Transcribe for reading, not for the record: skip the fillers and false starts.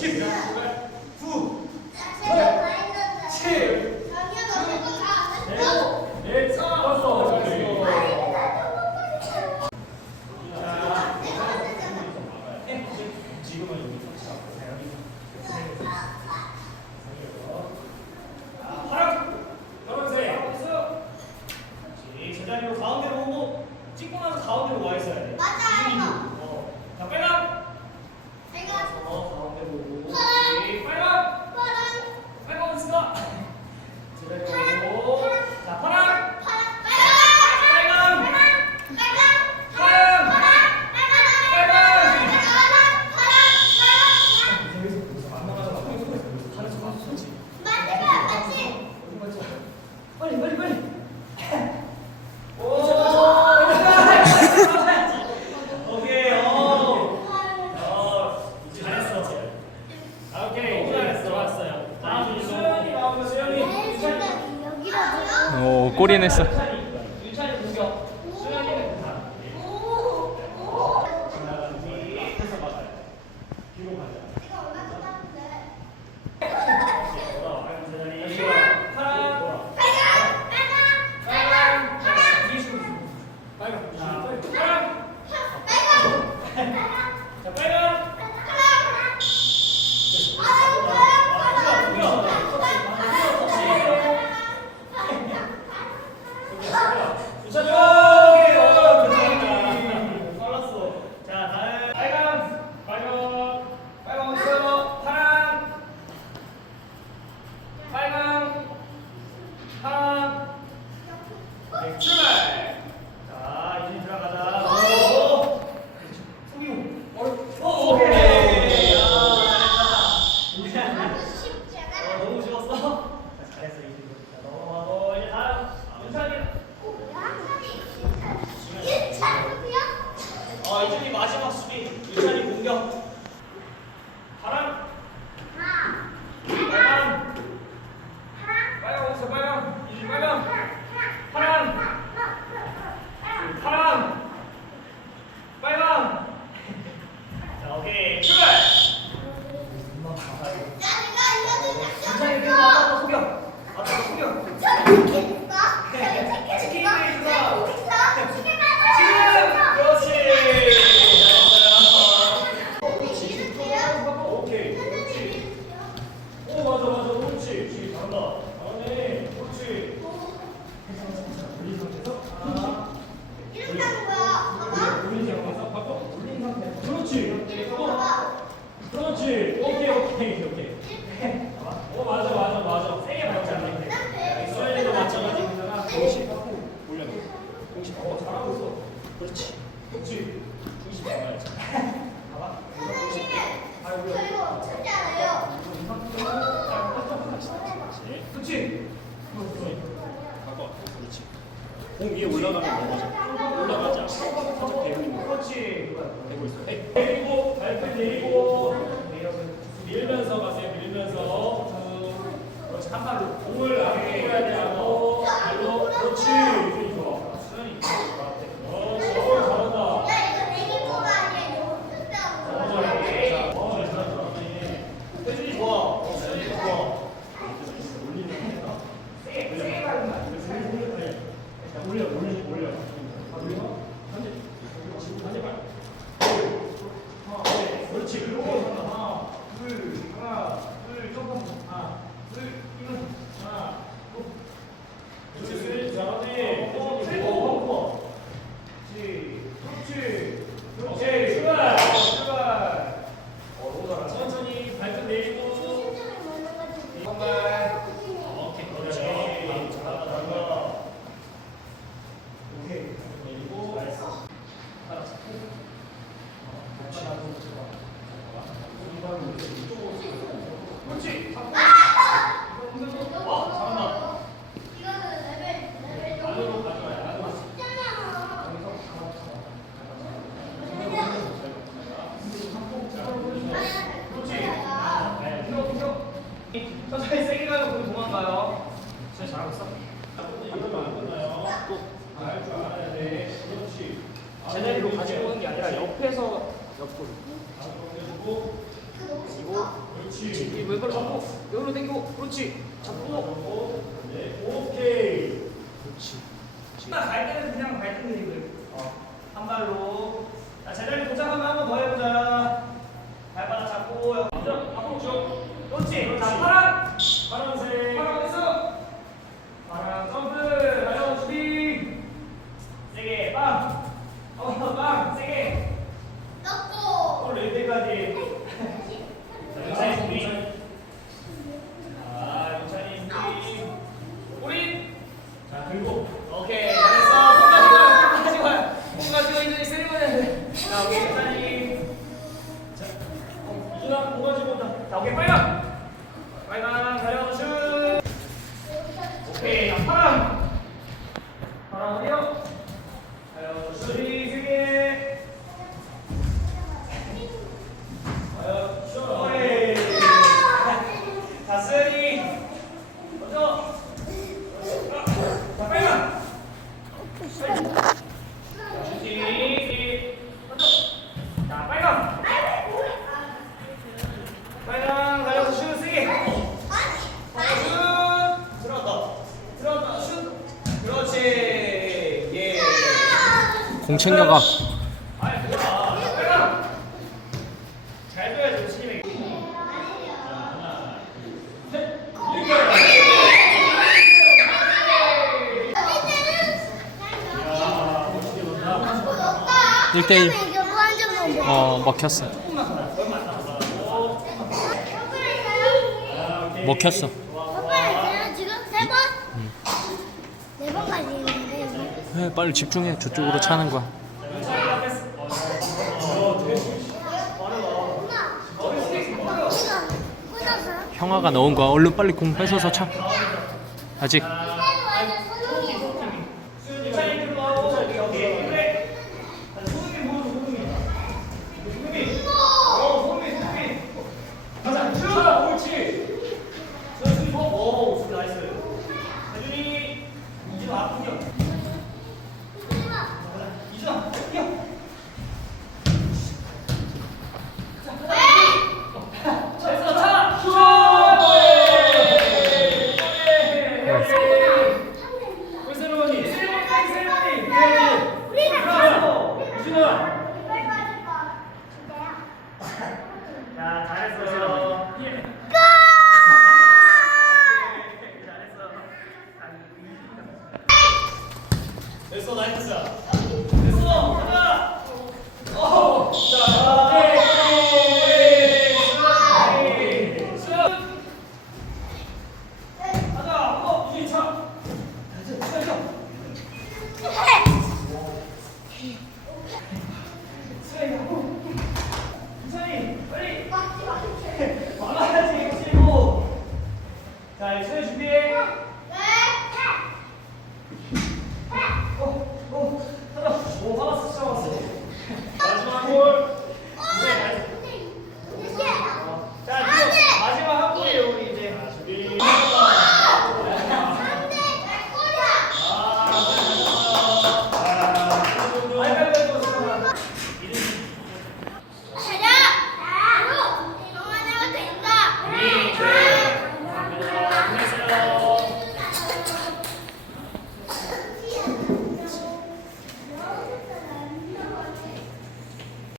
10, 9, 8, 7, 6, 5, 4, 3, 2, 1. 지금은 여기 파랑, 노란색. 제자리로 가운데로 오고 찍고 나서 가운데로 와 있어야 돼. 자, 빨강. 가운데로 오고. 빨강. 빨강 어딨어? 제자리로 오고. 자, 파랑. 오, 꼬리 냈어. 윤찬이 공격. 수현이는 다. 앞에서 맞아요. 뒤로 가자. 자, 빨강. 이준이 마지막 수비. 윤찬이 공격. 파랑. 빨강. 빨강 어디서 빨강. 이준이 빨강. 파랑. 파랑. 빨강. 자, 오케이. 출발. 윤찬이 그거 아빠가 속여. 아빠가 속여. 치킨 해주라. 지금. 그렇지. 오케이, 그렇지. 오, 맞아, 그렇지. 잘한다. 잘하네. 그렇지. 올린 상태에서 하나. 올린 상태에서 바꿔. 올린 상태. 그렇지. 그렇지. 오케이. 오, 맞아. 세게 밟지 않네. 수현이도 마찬가지잖아. 동시 받고 올려놔. 동시. 잘하고 있어. 그렇지. 중심 잡아야지. 봐봐. 그렇지. 바꿔. 그렇지. 공 위에 올라가면 넘어져. 올라가자. 살짝 대고 있는 거. 그렇지. 대고 있어. 내리고 발끝 내리고 밀면서 가세요. 밀면서. 그렇지. 한 발로 공을 앞에 해야 돼. 하고 발로. 그렇지. 이준이 좋아. 수현이 잘한다. 혜준이 좋아. 수현이 좋아. 세게 밟으면 안 돼. 올려. 한대 발. 그렇지. 그리고 하나, 둘, 조금. 하나, 둘, 이건 하나, 둘, 잘하네. 그렇지. 출발. 너무 잘하네. 천천히 발끝 내리고. 정말. 오케이, 그렇지. 잘한다. 오케이. 내리고. 하나 잡고. 그렇지. 잘한다. 안으로 가져와요. 천천히 세게 가면 우리 도망가요. 진짜 잘하고 있어. 이러면 안 끝나요. 알 줄 알아야 돼. 그렇지. 제자리로 가지고 오는 게 아니라 옆에서 옆으로. 해주고 그리고 그렇지. 왼발로 잡고 여기로 당기고 그렇지. 잡고 네, 오케이. 그렇지. 갈 때는 그냥 발등 드리블. 한 발로. 자, 제자리 도착하면 한 번 더 해보자. 발바닥 잡고 앞으로 쭉. 그렇지. 자, 파란. 파란색. 파란 어딨어? 파란 점프. 가져온 주디. 세게 빵. 빵. 세게. 올 때까지. 자, 용찬이 준비. 자, 용찬이 준비. 우리. 자, 들고. 오케이, 잘했어. 공 가지고 와. 공 가지고 이제 세리머니 해야 돼. 자, 오케이, 용찬이. 자, 이준아, 공 가지고 온다. 자, 오케이, 빨강. 빨강, 가려서 슛. 오케이, 자, 파랑. 파랑 어디요? 가려서 슛. 세게. 가려, 슛. 오케이. 자, 쓰리. 먼저. 자, 빨강. 자, 슈팅. 먼저. 자, 빨강. 빨강 가려서 슛 세게. 슛. 들어갔다. 슛. 그렇지. 예. 공 챙겨가. 아이 뭐야. 빨강. 잘 둬야지 우신님에게. 야, 멋지게 넣는다. 1대1. 먹혔어. 먹혔어. 지금 세 번? 네 번까지 있는데 여기. 해, 빨리 집중해. 저쪽으로 차는 거야. 꽂았어요? 형아가 넣은 거야. 얼른 빨리 공 뺏어서 차. 아직.